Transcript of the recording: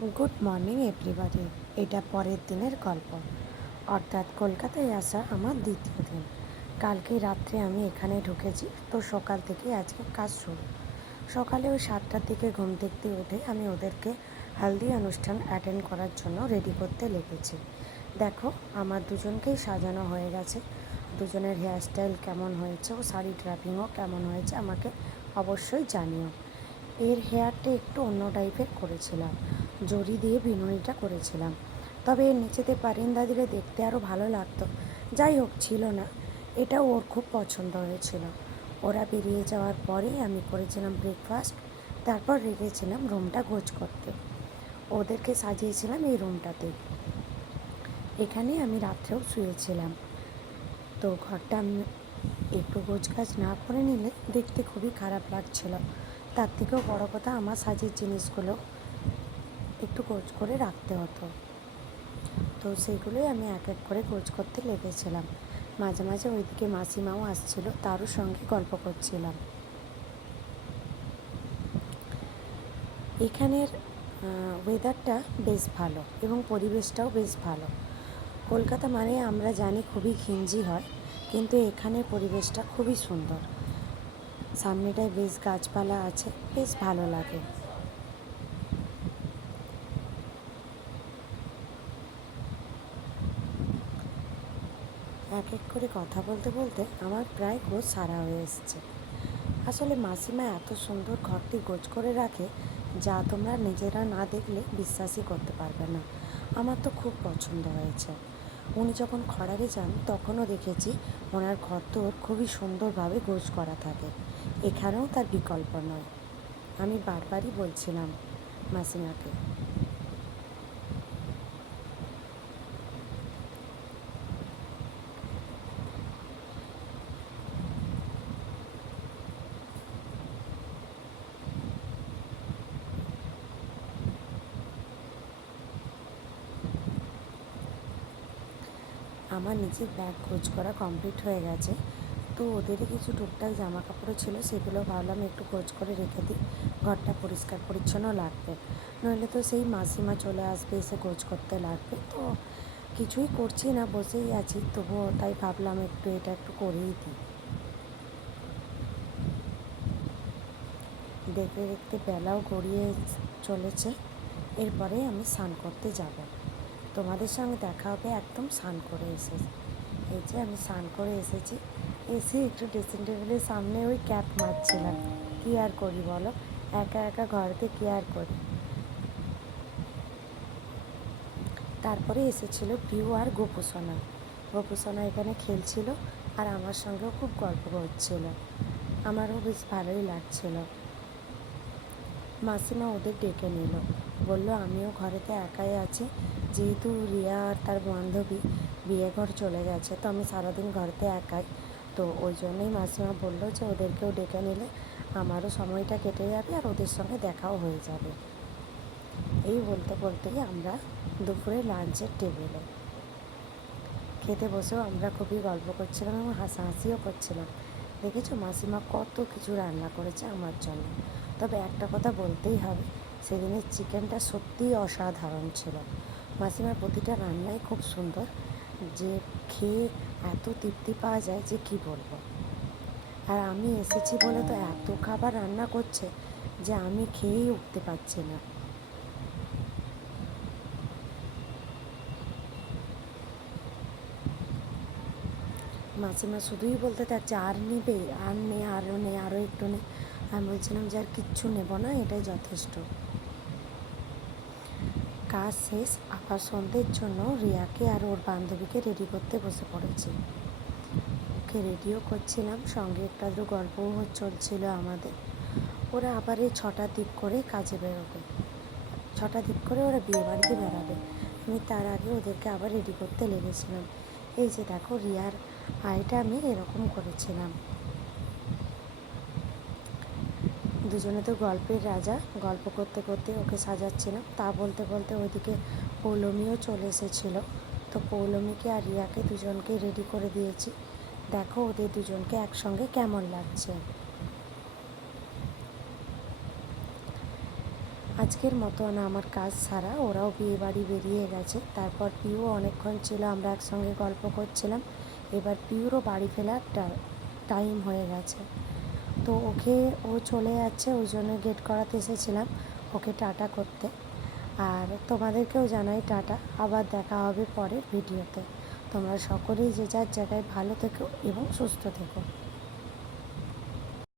Good morning everybody. এটা পরের দিনের গল্প, অর্থাৎ কলকাতায় আসা আমার দ্বিতীয় দিন। কালকে রাত্রে আমি এখানে ঢুকেছি, তো সকাল থেকে আজকে কাজ শুরু। সকালে ওই 7টার দিকে ঘুম থেকে উঠে আমি ওদেরকে হলদি অনুষ্ঠান অ্যাটেন্ড করার জন্য রেডি করতে লেগেছি। দেখো, আমার দুজনকেই সাজানো হয়ে গেছে। দুজনের হেয়ারস্টাইল কেমন হয়েছে ও শাড়ি ড্রাপিংও কেমন হয়েছে আমাকে অবশ্যই জানিও। এর হেয়ারটা একটু অন্য টাইপের করেছিলাম, জড়ি দিয়ে বিনুনিটা করেছিলাম, তবে এর নিচেতে পারিন্দা দিলে দেখতে আরও ভালো লাগতো। যাই হোক, ছিল না, এটাও ওর খুব পছন্দ হয়েছিল। ওরা বেরিয়ে যাওয়ার পরেই আমি করেছিলাম ব্রেকফাস্ট, তারপর রেখেছিলাম রুমটা গোছ করতে। ওদেরকে সাজিয়েছিলাম এই রুমটাতে, এখানে আমি রাত্রেও শুয়েছিলাম। তো ঘরটা আমি একটু গোছগাছ না করে নিলে দেখতে খুবই খারাপ লাগছিল। তার থেকেও বড় কথা, আমার সাজের জিনিসগুলো একটু গোছ করে রাখতে হতো। তো সেগুলোই আমি এক এক করে গোছ করতে লেগেছিলাম। মাঝে মাঝে ওইদিকে মাসিমাও আসছিল, তারও সঙ্গে গল্প করছিলাম। এখানের ওয়েদারটা বেশ ভালো এবং পরিবেশটাও বেশ ভালো। কলকাতা মানে আমরা জানি খুবই ঘিঞ্জি হয়, কিন্তু এখানের পরিবেশটা খুবই সুন্দর। সামনেটায় বেশ গাছপালা আছে, বেশ ভালো লাগে। এক এক করে কথা বলতে বলতে আমার প্রায় গোছ সারা হয়ে এসছে। আসলে মাসিমা এত সুন্দর ঘরটি গোছ করে রাখে, যা তোমরা নিজেরা না দেখলে বিশ্বাসই করতে পারবে না। আমার তো খুব পছন্দ হয়েছে। উনি যখন খড়ারে যান তখনও দেখেছি ওনার ঘরদোর খুবই সুন্দরভাবে গোছ করা থাকে। এখানেও তার বিকল্প নয়। আমি বারবারই বলছিলাম মাসিমাকে। আমার নিজের ব্যাগ গোছ করা কমপ্লিট হয়ে গেছে। তো ওদেরই কিছু টুকটাক জামা কাপড়ও ছিল, সেগুলো ভাবলাম একটু গোছ করে রেখে দিই, ঘরটা পরিষ্কার পরিচ্ছন্ন লাগবে। নইলে তো সেই মাসিমা চলে আসবে, এসে গোছ করতে লাগবে। তো কিছুই করছি না, বসেই আছি, তবুও তাই ভাবলাম একটু এটা একটু করেই দিই। দেখতে দেখতে বেলাও গড়িয়ে চলেছে। এরপরে আমি স্নান করতে যাব। তোমাদের সঙ্গে দেখা হবে একদম স্নান করে এসে। এই যে আমি স্নান করে এসেছি, এসে একটু ড্রেসিং টেবিলের সামনে ওই ক্যাপ মারছিলাম। কী আর করি বলো, একা একা ঘরেতে কী আর করি। তারপরে এসেছিল পিউ আর গোপুসোনা। গোপুসোনা এখানে খেলছিল আর আমার সঙ্গেও খুব গল্প করছিল। আমারও বেশ ভালোই লাগছিল। মাসিমা ওদের ডেকে নিল, বলল আমিও ঘরেতে একাই আছি, যেহেতু রিয়া আর তার বান্ধবী বিয়ে ঘর চলে গেছে, তো আমি সারাদিন ঘরেতে একাই। তো ওই জন্যই মাসিমা বলল যে ওদেরকেও ডেকে নিলে আমারও সময়টা কেটে যাবে আর ওদের সঙ্গে দেখাও হয়ে যাবে। এই বলতে বলতেই আমরা দুপুরে লাঞ্চের টেবিলে খেতে বসেও আমরা খুবই গল্প করছিলাম এবং হাসাহাসিও করছিলাম। দেখেছো মাসিমা কত কিছু রান্না করেছে আমার জন্য। তবে একটা কথা বলতেই হবে, সেদিনের চিকেনটা সত্যিই অসাধারণ ছিল। মাসিমার প্রতিটা রান্নাই খুব সুন্দর, যে খেয়ে এত তৃপ্তি পাওয়া যায় যে কি বলবো। আর আমি এসেছি বলে তো এত খাবার রান্না করছে যে আমি খেয়েই উঠতে পারছি না। মাসিমা শুধুই বলতে থাকছে আর নিবে, আর নে, আরও নে, আরও একটু নে। আমি বলছিলাম যে আর কিচ্ছু নেব না, এটাই যথেষ্ট। কাজ শেষ, আবার সন্ধ্যের জন্য রিয়াকে আর ওর বান্ধবীকে রেডি করতে বসে পড়েছি। ওকে রেডিও করছিলাম, সঙ্গে একটু আধটু গল্পও চলছিল আমাদের। ওরা আবার এই 6টার দিক করে কাজে বেরোবে, 6টার দিক করে ওরা বিয়েবাড়িতে বেরাবে। আমি তার আগে ওদেরকে আবার রেডি করতে লেগেছিলাম। এই যে দেখো, রিয়ার আইটা আমি এরকম করেছিলাম। দুজনে তো গল্পের রাজা, গল্প করতে করতে ওকে সাজাচ্ছিলাম। তা বলতে বলতে ওইদিকে পৌলমীও চলে এসেছিলো। তো পৌলমীকে আর রিয়াকে দুজনকে রেডি করে দিয়েছি। দেখো ওদের দুজনকে একসঙ্গে কেমন লাগছে। আজকের মতন আমার কাজ ছাড়া ওরাও বিয়ে বাড়ি বেরিয়ে গেছে। তারপর পিউ অনেকক্ষণ ছিল, আমরা একসঙ্গে গল্প করছিলাম। এবার পিউরও বাড়ি ফেরার টাইম হয়ে গেছে, তো ও চলে যাচ্ছে, ওই জন্য গেট করাতে এসেছিলাম ওকে টাটা করতে। আর তোমাদেরকেও জানাই টাটা, আবার দেখা হবে পরের ভিডিওতে। তোমরা সকলেই যে যার জায়গায় ভালো থেকো এবং সুস্থ থেকো।